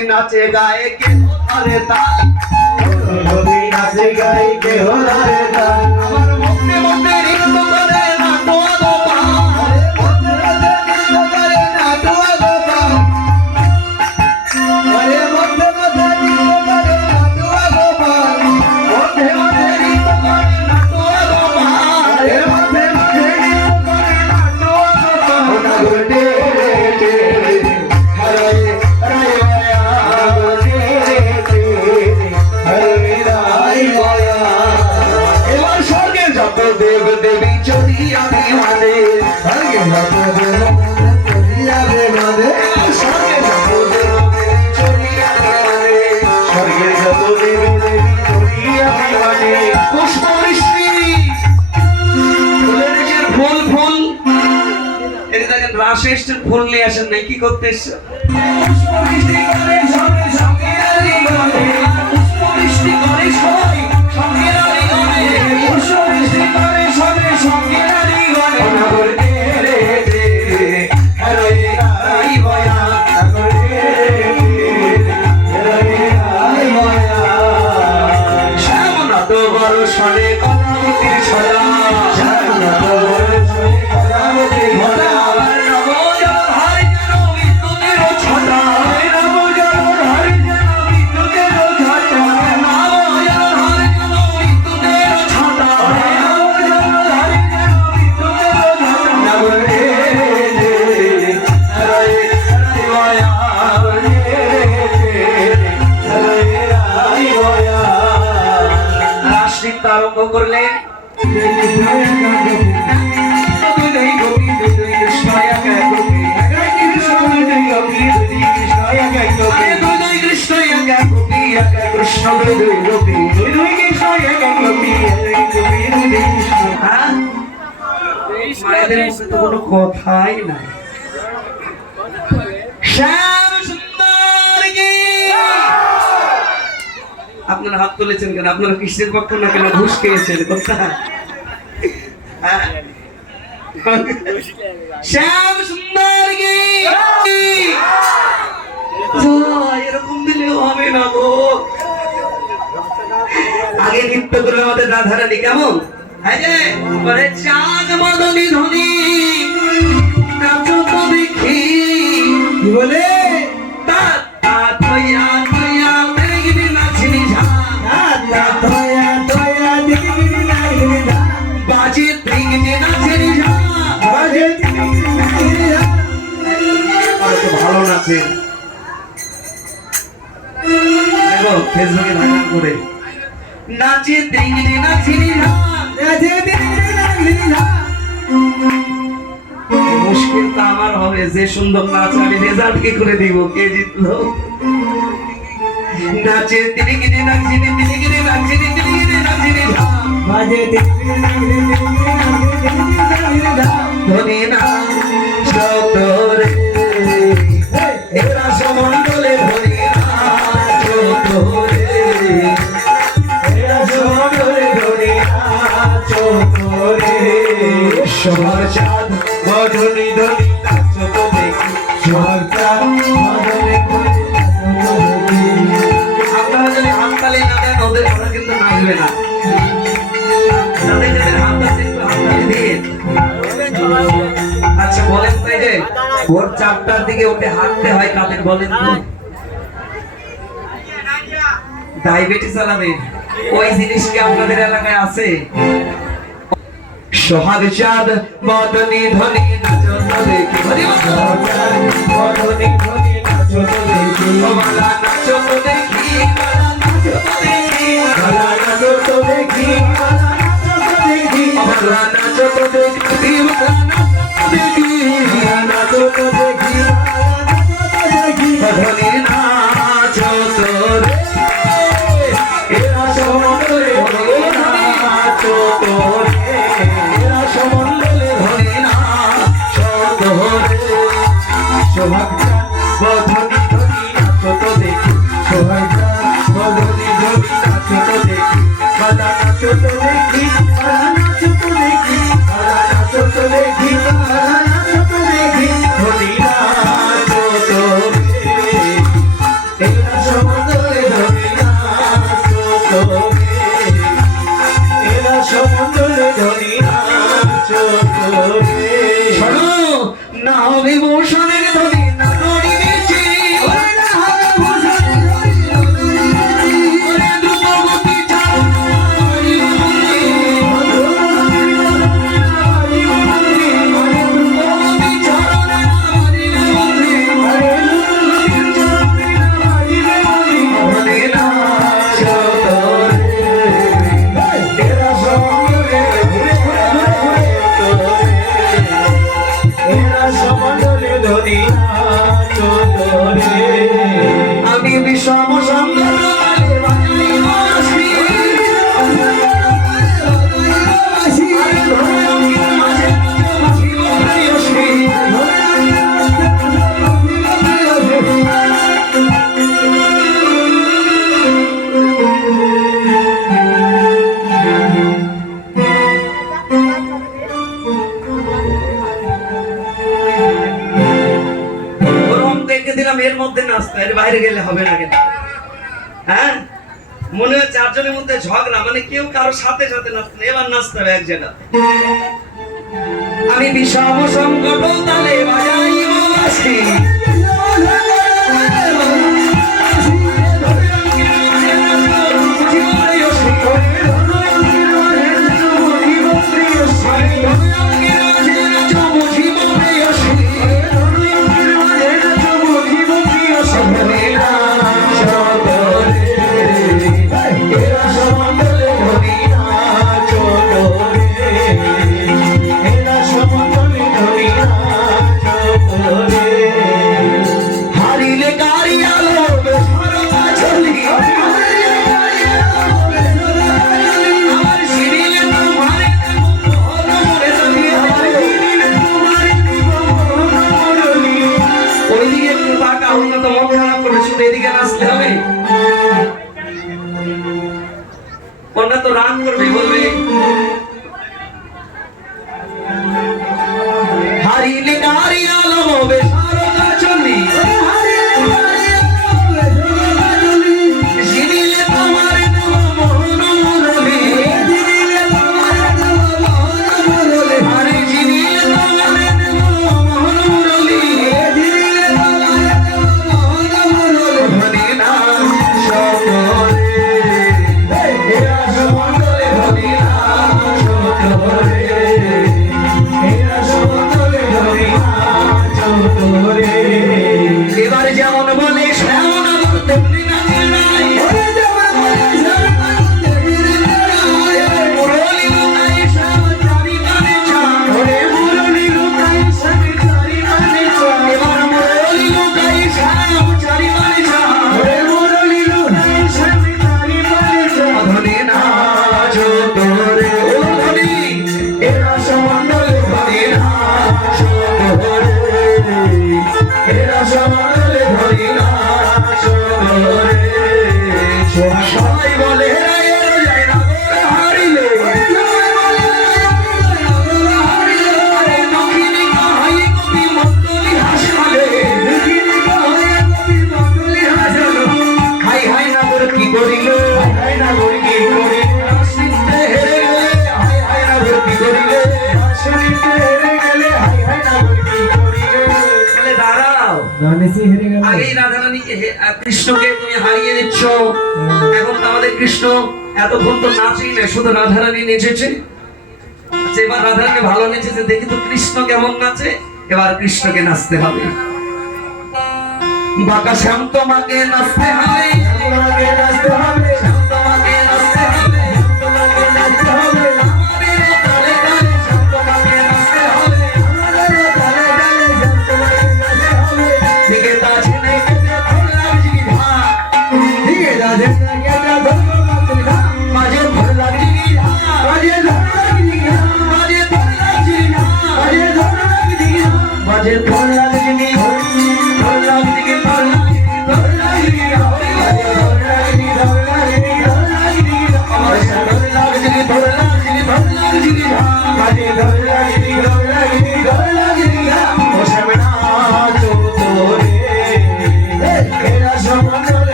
নাচে গায়ে কে হরে তা নাচে গায়ে কে হরে তা আসেন নাই কি করতে এসছো? কথাই নাই আপনারা হাত তুলেছেন কেন? আপনারা কৃষ্ণের পক্ষ না কেন ঘুষ খেয়েছেন? কথা হ্যাঁ। শ্যাম সুন্দর হ্যাঁ। এরকম দিলেও হবে না গো। আগে নৃত্যগুলো আমাদের রাধারানী কেমন? বলে ভালো নাচে। ফেসবুকে করে। নাচে দিংড়ি নাচিনি নাচে দিংড়ি নাচিনি মুশকিল তো আমার হবে যে সুন্দর নাচ আমি রেজাল্ট কি করে দিব কে জিতলো? নাচে তিরিগিরি নাচিনি তিরিগিরি নাচিনি তিরিগিরি নাচিনি বাজে তিরিগিরি নাচিনি তিরিগিরি নাচিনি ধনী না। বলেন ডায়াবেটিস আলাদের ওই জিনিস কি আপনাদের এলাকায় আছে? সোহাগ চাঁদ মদনি ধনি নাচো তলে কি? হরি মদনি ধনি নাচো তলে কি? নাচো তলে সমস্যা চারজনের মধ্যে ঝগড়া মানে কেউ কারও সাথে সাথে নাচতে এবার নাচতে হবে এক জায়গা আমি বিষম সংকট তালে বাজাই মাসি the Lord. এতক্ষণ তো নাচি না শুধু রাধারানী নেচেছে। আচ্ছা, এবার রাধাকে ভালো নেচেছে, দেখি তো কৃষ্ণ কেমন নাচে, এবার কৃষ্ণকে নাচতে হবে। বাঁকা শ্যাম তোমাকে নাচতে হবে নাচতে হবে।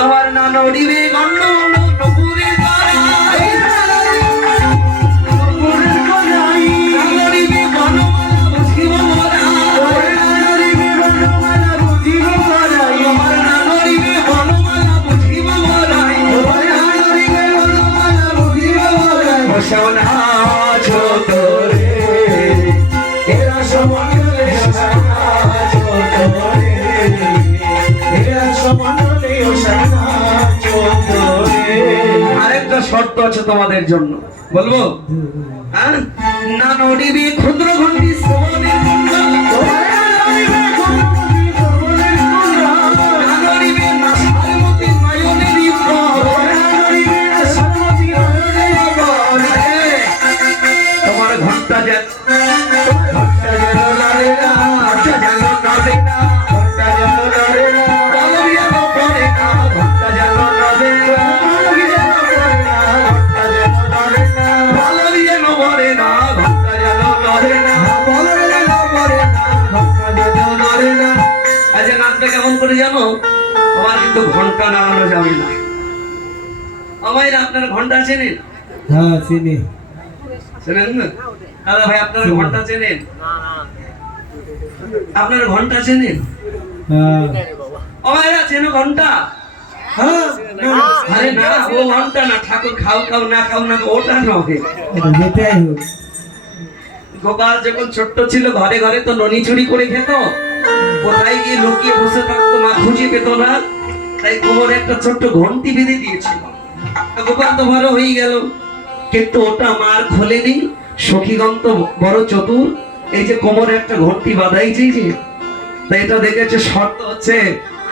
তোমার না নড়িবে গণ্ড আছে তোমাদের জন্য বলব হ্যাঁ? না নড়িবি ক্ষুদ্র ঘন্টি শ্রবণের কিন্তু ঘণ্টা নাড়ানো যাবে না। আমায় আপনার ঘণ্টা চেনেন? হ্যাঁ চিনি। চেনেন না? দাদা ভাই আপনার ঘণ্টা চেনেন? আপনার ঘণ্টা চেনেন? হ্যাঁ। আমায়রা চেনো ঘণ্টা? হ্যাঁ আরে না ও ঘণ্টা না ঠাকুর খাও খাও না খাও না ওটা নয় যেটাই হোক। গোপাল যখন ছোট্ট ছিল ঘরে ঘরে তো ননি চুরি করে খেত। কোথায় গিয়ে লুকিয়ে বসে থাকতো মা খুঁজে পেত না। তাই কোমরে একটা ছোট্ট ঘন্টি বেঁধে দিয়েছিল। গোপাল তো বড় হয়ে গেল। কিন্তু ওটা মার খোলেনি। সখীগণ তো বড় চতুর, এই যে কোমরে একটা ঘন্টি বাঁধাইছে যে তাই এটা দেখেছে শর্ত হচ্ছে,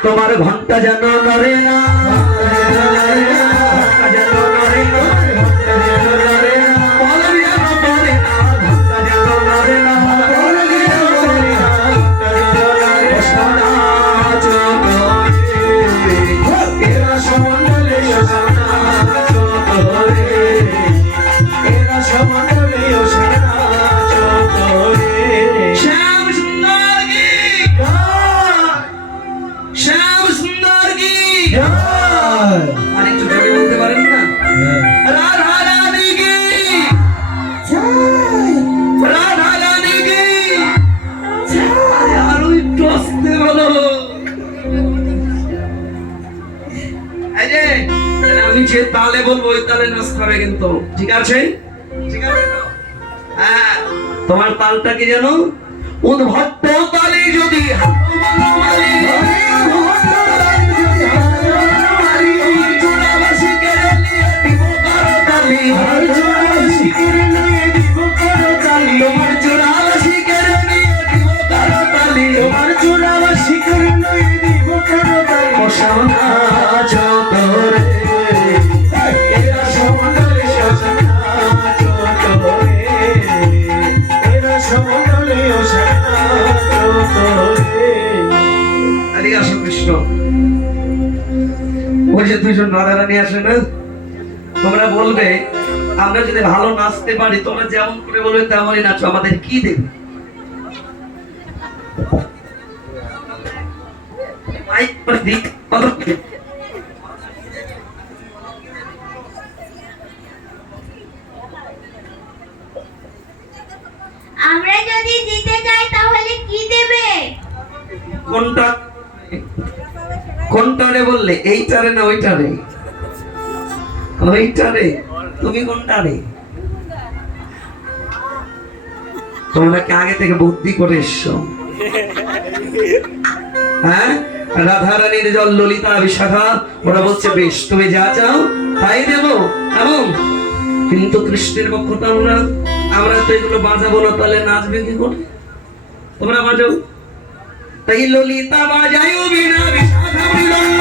তোমার ঘণ্টা জানা নড়ে না। আছে? হ্যাঁ। তোমার তালটা কি জানো উদ্ভট্ট তালে যদি হারো দুইজন রাধা রানী আসে না? তোমরা বলবে আমরা যদি ভালো নাচতে পারি তোমরা যেমন করে বলবে তেমনই নাচো আমাদের কি দেবে? আমরা যদি জিতে যাই তাহলে কি দেবে? কোনটা? কোনটারে বললে? এইটারে না ওইটারে? ওইটারে? তুমি কোনটারে? তোমরা আগে থেকে বুদ্ধি করে এসছো। হ্যাঁ? রাধা রানীর জল, ললিতা, বিশাখা, ওরা বলছে, বেশ, তুমি যা চাও, তাই দেব। এবং কিন্তু কৃষ্ণের পক্ষ তো আমরা আমরা তো এগুলো বাজাবো না, তাহলে নাচবে কি করে? তোমরা বাজাও। তাই ললিতা বাজায়ু বিনা বিশাখা মৃদঙ্গ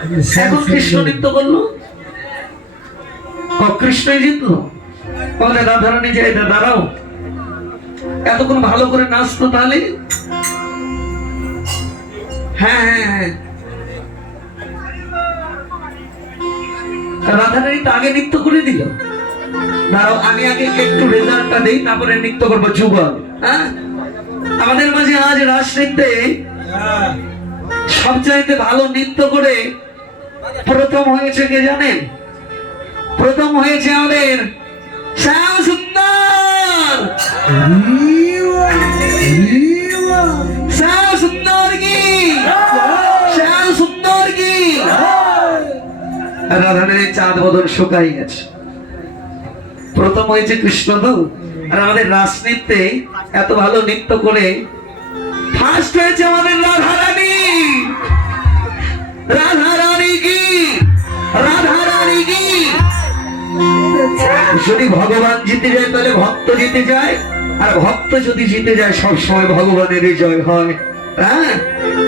এখন কৃষ্ণ নৃত্য করল? কৃষ্ণই জিতলো? বলে রাধারানী যাই দাঁড়াও। এতক্ষণ ভালো করে নাচতো তাহলে? হ্যাঁ হ্যাঁ হ্যাঁ। রাধারানী তো আগে নৃত্য করে দিল। দাঁড়াও আমি আগে একটু রেজাল্টটা দিই তারপরে নৃত্য করব যুগল। হ্যাঁ? আমাদের মাঝে আজ রাস নৃত্যে সবচাইতে ভালো নৃত্য করে প্রথম হয়েছে কে জানেন? প্রথম হয়েছে আমাদের শ্যাম সুন্দর। কি? শ্যাম কি? রাধানের চাঁদ বদল শুকাই গেছে। প্রথম হয়েছে কৃষ্ণ আর আমাদের রাসনৃত্যে এত ভালো নৃত্য করে ফার্স্ট হয়েছে আমাদের রাধারানী। রাধা রানী কি যদি ভগবান জিতে যায়, তাহলে ভক্ত জিতে যায়। আর ভক্ত যদি জিতে যায় সব সময় ভগবানের জয় হয়। হ্যাঁ?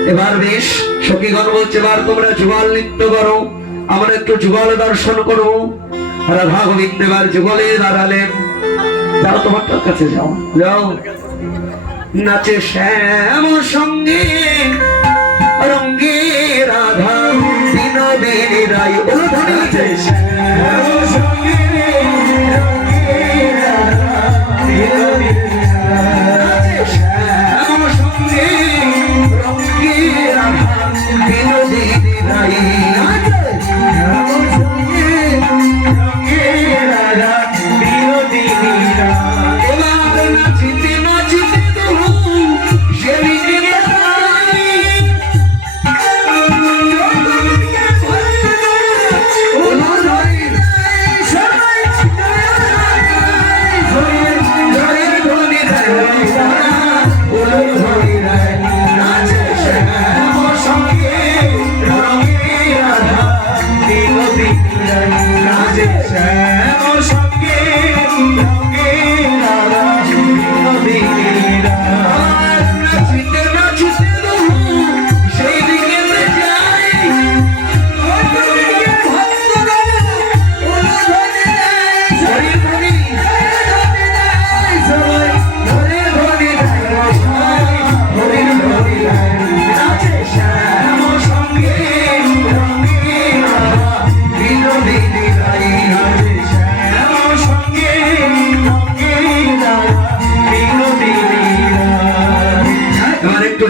এবার বেশ সখীগণ বলছে এবার তোমরা যুগল নৃত্য করো। আমরা একটু যুগল দর্শন করব রাধা গোবিন্দ এবার যুগলে দাঁড়ালেন। যাও তোমারটার কাছে যাও। যাও। নাচে শ্যাম সঙ্গে, রঙ্গে রাধা। বিনোদিনী রায় ও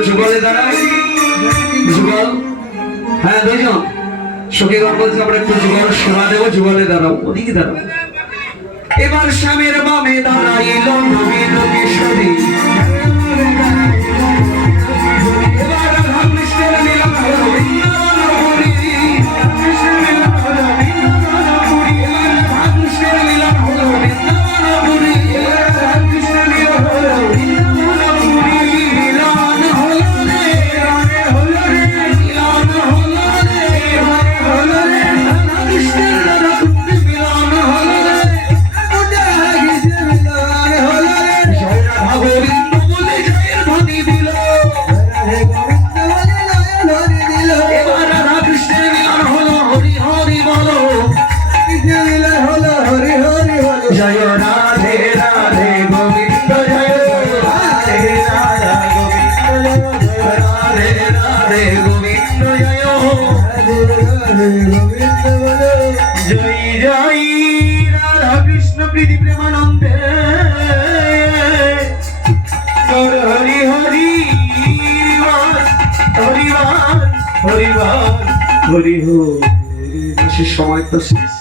যুগলে দাঁড়াই যুগল। হ্যাঁ দুইজন। সখীগণ বলছে, আমরা একটু যুগল সেবা দেবো, যুগলে দাঁড়াও, ওদিকে দাঁড়াও। এবার স্বামীর বামে দাঁড়াইল নবীন কিশোরী। সময় তো শেষ।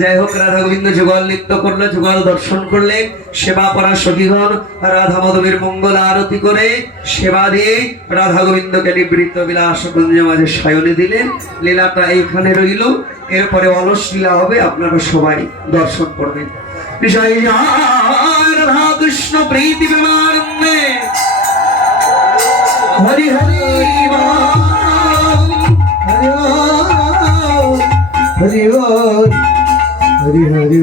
যাই হোক, রাধা গোবিন্দ যুগল নৃত্য করল, যুগল দর্শন করলে সেবা করা সখীগণ রাধা মাধবীর মঙ্গল আরতি করে সেবা দিয়ে রাধা গোবিন্দকে নিবৃত্ত বিলাস কুঞ্জ মাঝে সায়নে দিলেন লীলাটা এইখানে রইল। এরপরে অলস লীলা হবে, আপনারা সবাই দর্শন করবেন। বিষয় রাধা কৃষ্ণ, প্রীতি বিমানন্দে হরি হরি হরি হরি হরি